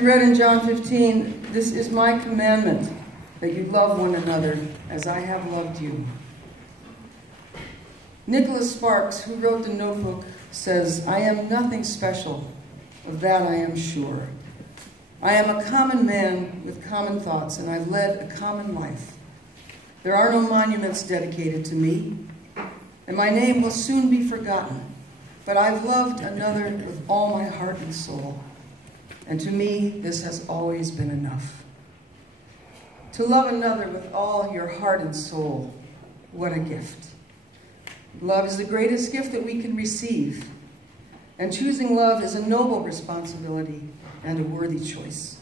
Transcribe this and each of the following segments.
we read in John 15, this is my commandment, that you love one another as I have loved you. Nicholas Sparks, who wrote the Notebook, says, I am nothing special, of that I am sure. I am a common man with common thoughts, and I've led a common life. There are no monuments dedicated to me, and my name will soon be forgotten, but I've loved another with all my heart and soul, and to me, this has always been enough. To love another with all your heart and soul, what a gift. Love is the greatest gift that we can receive, and choosing love is a noble responsibility and a worthy choice.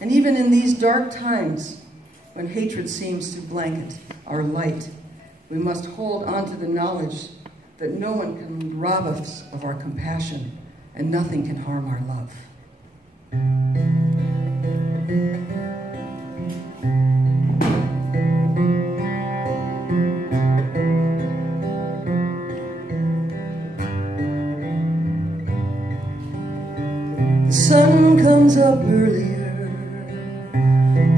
And even in these dark times, when hatred seems to blanket our light, we must hold on to the knowledge that no one can rob us of our compassion and nothing can harm our love. The sun comes up earlier,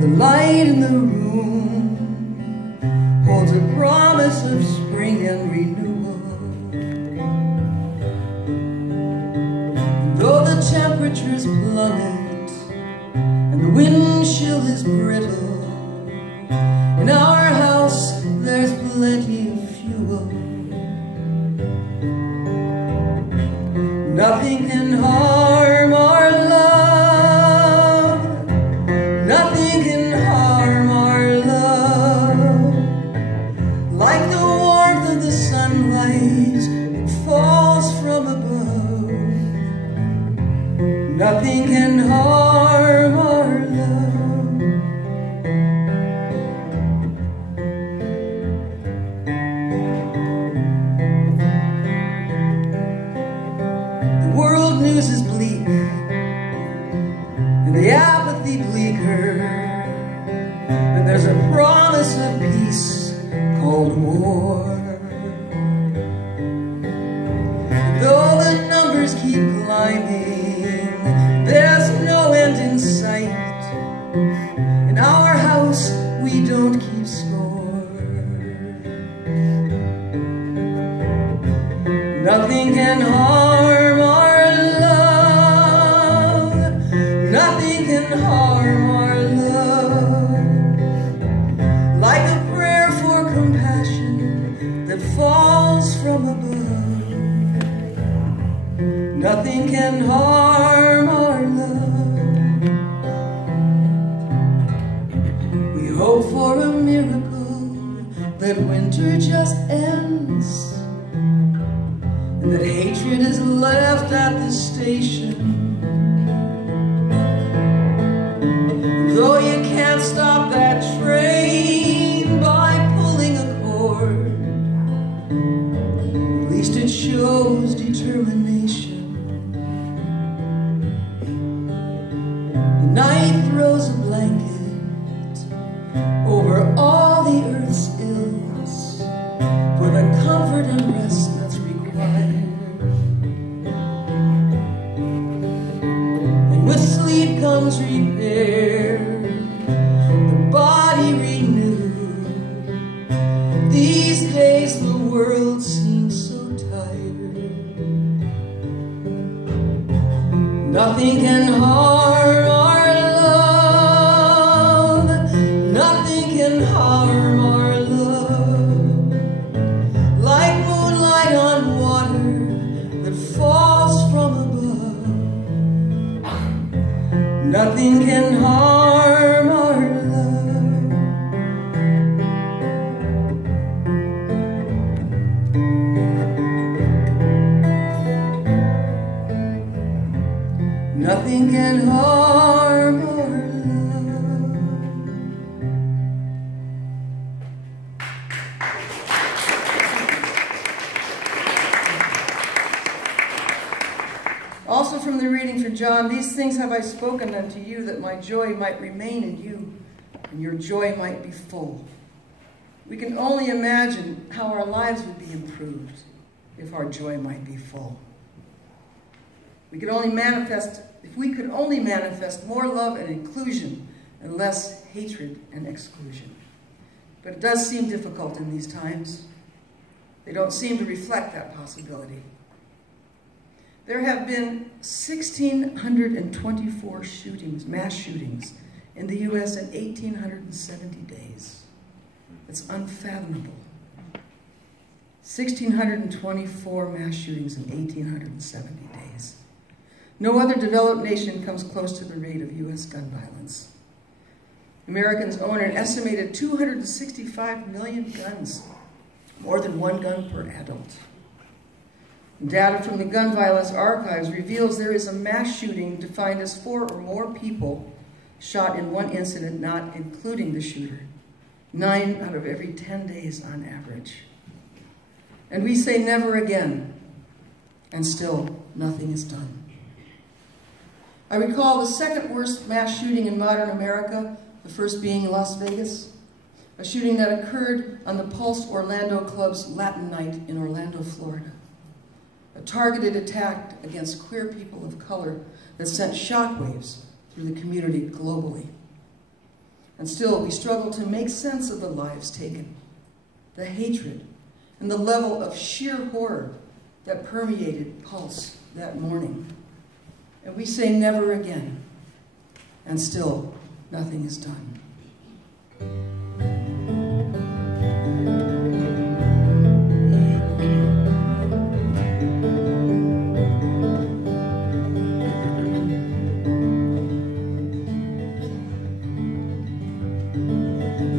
the light in the room holds a promise of spring and renewal. And though the temperatures plummet and the wind chill is brittle, in our house there's plenty of fuel. Nothing can harm our love. Nothing can harm our love. Like the warmth of the sunlight that falls from above. Nothing can harm our love. The world news is bleak, and the apathy bleaker, and there's a promise of peace called war. And though the numbers keep climbing, there's no end in sight. In our house we don't keep score. Nothing can harm our love. Nothing can harm our love. Like a prayer for compassion that falls from above. Nothing can harm our love. We hope for a miracle, that winter just ends, and that hatred is left at the station. Though you can't stop that train by pulling a cord, at least it shows determination. The night throws a blanket over all the earth's ills for the comfort and rest that's required. And with sleep comes repair, the body renewed. These days the world seems so tired. Nothing can harm our love. Nothing can harm our love. Like moonlight on water that falls from above. Nothing can harm our love. Nothing can harm our love. Also from the reading for John, these things have I spoken unto you, that my joy might remain in you, and your joy might be full. We can only imagine how our lives would be improved if our joy might be full. We can only manifest if we could only manifest more love and inclusion and less hatred and exclusion. But it does seem difficult in these times. They don't seem to reflect that possibility. There have been 1,624 shootings, mass shootings, in the U.S. in 1,870 days. It's unfathomable. 1,624 mass shootings in 1,870 days. No other developed nation comes close to the rate of U.S. gun violence. Americans own an estimated 265 million guns, more than one gun per adult. Data from the Gun Violence Archives reveals there is a mass shooting defined as 4 or more people shot in one incident, not including the shooter. 9 out of every 10 days on average. And we say never again, and still nothing is done. I recall the second worst mass shooting in modern America, the first being in Las Vegas, a shooting that occurred on the Pulse Orlando Club's Latin Night in Orlando, Florida. A targeted attack against queer people of color that sent shockwaves through the community globally. And still, we struggle to make sense of the lives taken, the hatred, and the level of sheer horror that permeated Pulse that morning. And we say never again, and still nothing is done.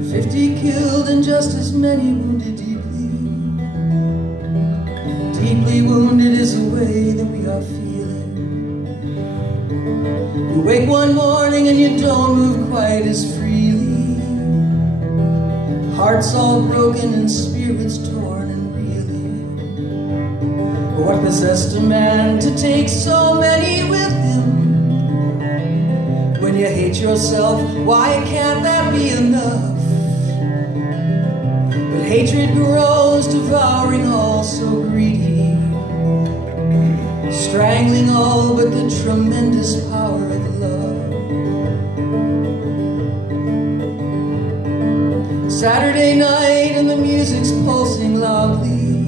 50 killed and just as many wounded deeply. Deeply wounded is the way that we are feeling. You wake one morning and you don't move quite as freely. Hearts all broken and spirits torn and reeling. What possessed a man to take so many with him? When you hate yourself, why can't that be enough? But hatred grows, devouring all so greedy, strangling all but the tremendous power of love. Saturday night and the music's pulsing loudly,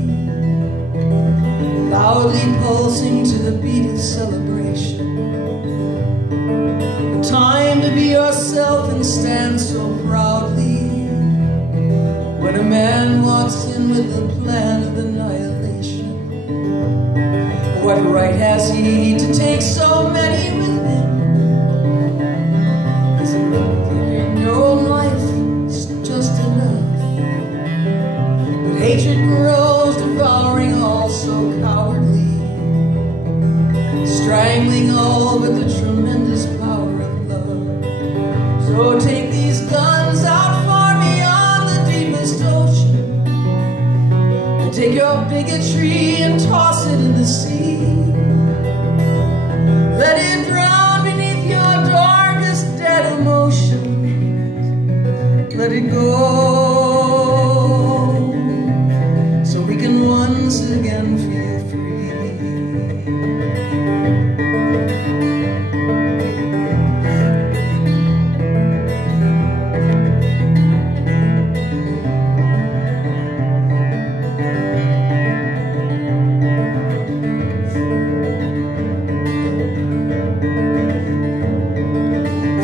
loudly pulsing to the beat of celebration. A time to be yourself and stand so proudly. When a man walks in with the plan of annihilation, what right has he to take so many with him? Is it in your own life is just enough? But hatred grows, devouring all so cowardly, strangling all but the tremendous power of love. So take these guns out far beyond the deepest ocean, and take your bigotry and toss it in the sea. Let it drown beneath your darkest dead emotions. Let it go, so we can once again feel free.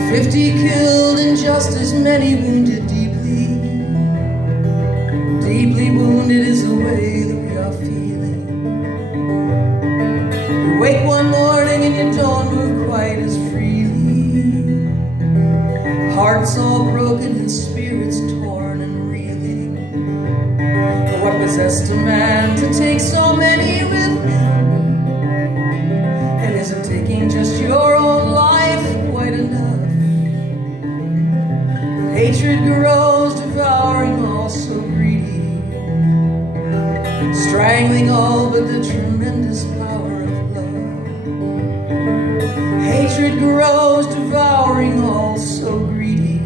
50 killed and just as many wounded deeply. Deeply wounded is the way that we are feeling. You wake one morning and you don't move quite as freely. Hearts all broken and spirits torn and reeling. But what possessed a man to take so many with him? And isn't taking just your own life quite enough? Hatred grows, devouring all so greedy, strangling all but the tremendous power of love. Hatred grows, devouring all so greedy,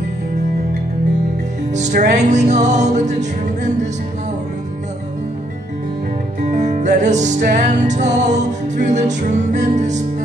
strangling all but the tremendous power of love. Let us stand tall through the tremendous power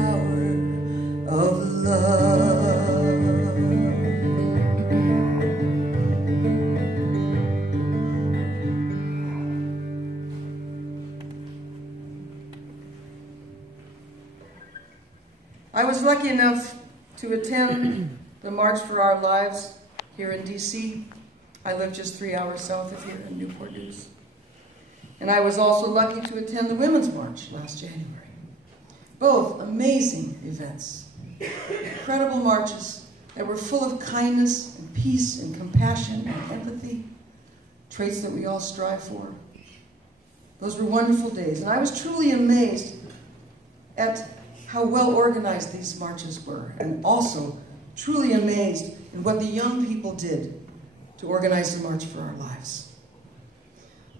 enough to attend the March for Our Lives here in D.C. I live just 3 hours south of here in Newport News. And I was also lucky to attend the Women's March last January. Both amazing events, incredible marches that were full of kindness and peace and compassion and empathy, traits that we all strive for. Those were wonderful days, and I was truly amazed at how well organized these marches were, and also truly amazed in what the young people did to organize the March for Our Lives.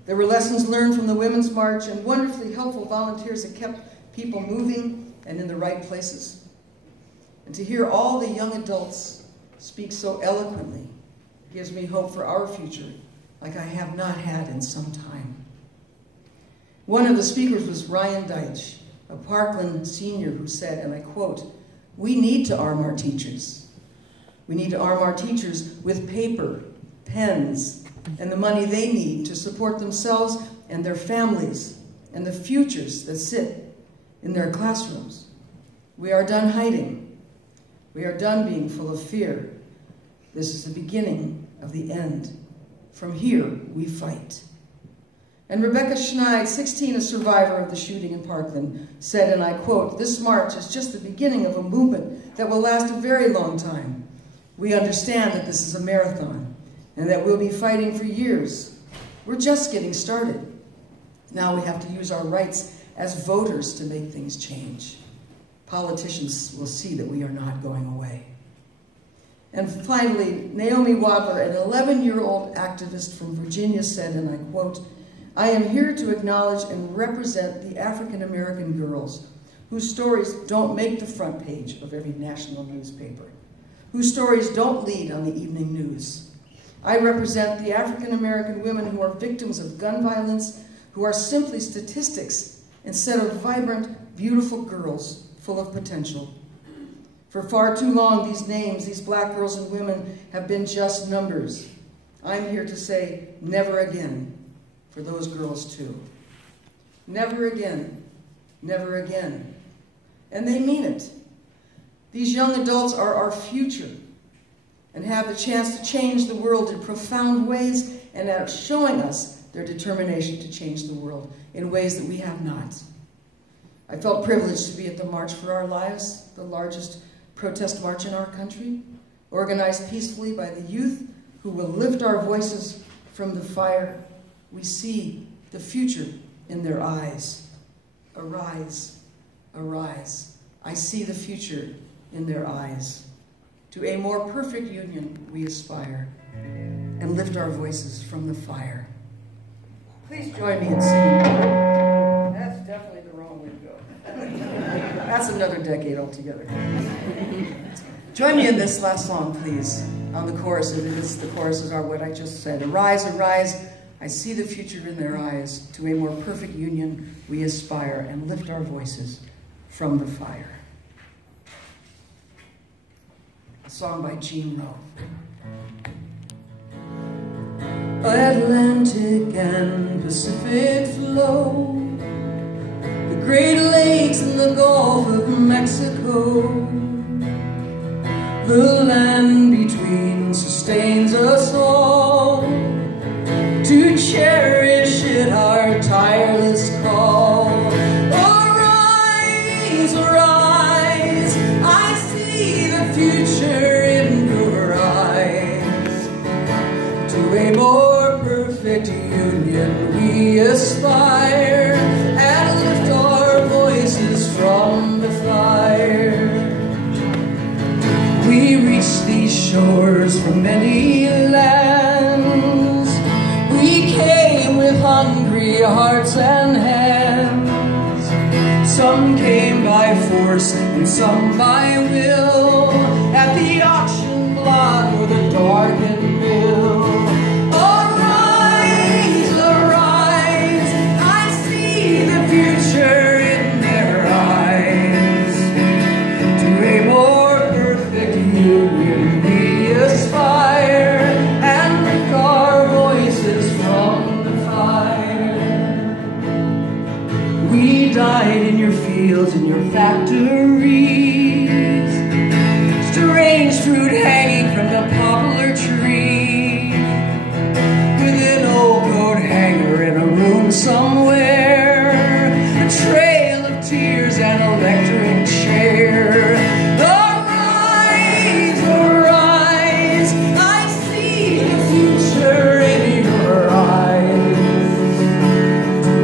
There were lessons learned from the Women's March and wonderfully helpful volunteers that kept people moving and in the right places. And to hear all the young adults speak so eloquently gives me hope for our future like I have not had in some time. One of the speakers was Ryan Deitch, a Parkland senior, who said, and I quote, "We need to arm our teachers. We need to arm our teachers with paper, pens, and the money they need to support themselves and their families and the futures that sit in their classrooms. We are done hiding. We are done being full of fear. This is the beginning of the end. From here, we fight." And Rebecca Schneid, 16, a survivor of the shooting in Parkland, said, and I quote, "This march is just the beginning of a movement that will last a very long time. We understand that this is a marathon and that we'll be fighting for years. We're just getting started. Now we have to use our rights as voters to make things change. Politicians will see that we are not going away." And finally, Naomi Wadler, an 11-year-old activist from Virginia, said, and I quote, "I am here to acknowledge and represent the African-American girls whose stories don't make the front page of every national newspaper, whose stories don't lead on the evening news. I represent the African-American women who are victims of gun violence, who are simply statistics instead of vibrant, beautiful girls full of potential. For far too long, these names, these black girls and women, have been just numbers. I'm here to say, never again for those girls too. Never again, never again." And they mean it. These young adults are our future and have the chance to change the world in profound ways and are showing us their determination to change the world in ways that we have not. I felt privileged to be at the March for Our Lives, the largest protest march in our country, organized peacefully by the youth who will lift our voices from the fire. We see the future in their eyes. Arise, arise. I see the future in their eyes. To a more perfect union we aspire, and lift our voices from the fire. Please join me in singing. That's definitely the wrong way to go. That's another decade altogether. Join me in this last song, please, on the chorus. The choruses are what I just said. Arise, arise, I see the future in their eyes. To a more perfect union we aspire, and lift our voices from the fire. A song by Jean Rowe. Atlantic and Pacific flow, the Great Lakes and the Gulf of Mexico. The land between sustains us all to cherish it, our tireless call. Arise, arise, I see the future in your eyes. To a more perfect union we aspire, and lift our voices from the fire. We reach these shores from many lands. We came with hungry hearts and hands. Some came by force and some by will, at the auction block or the darkened mill. Arise, arise, I see the future in their eyes. To a more perfect union we aspire, and lift our voices from the fire. We died in your fields, in your factories, strange fruit hanging from the poplar tree, with an old coat hanger in a room somewhere, a trail of tears and electric chair. Arise, arise, I see the future in your eyes,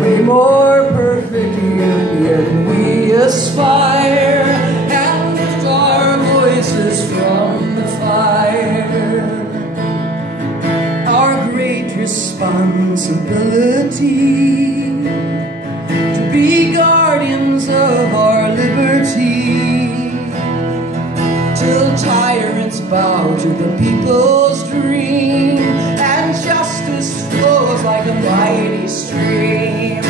way more perfect union we aspire, and lift our voices from the fire. Our great responsibility to be guardians of our liberty, till tyrants bow to the people's dream, and justice flows like a mighty stream.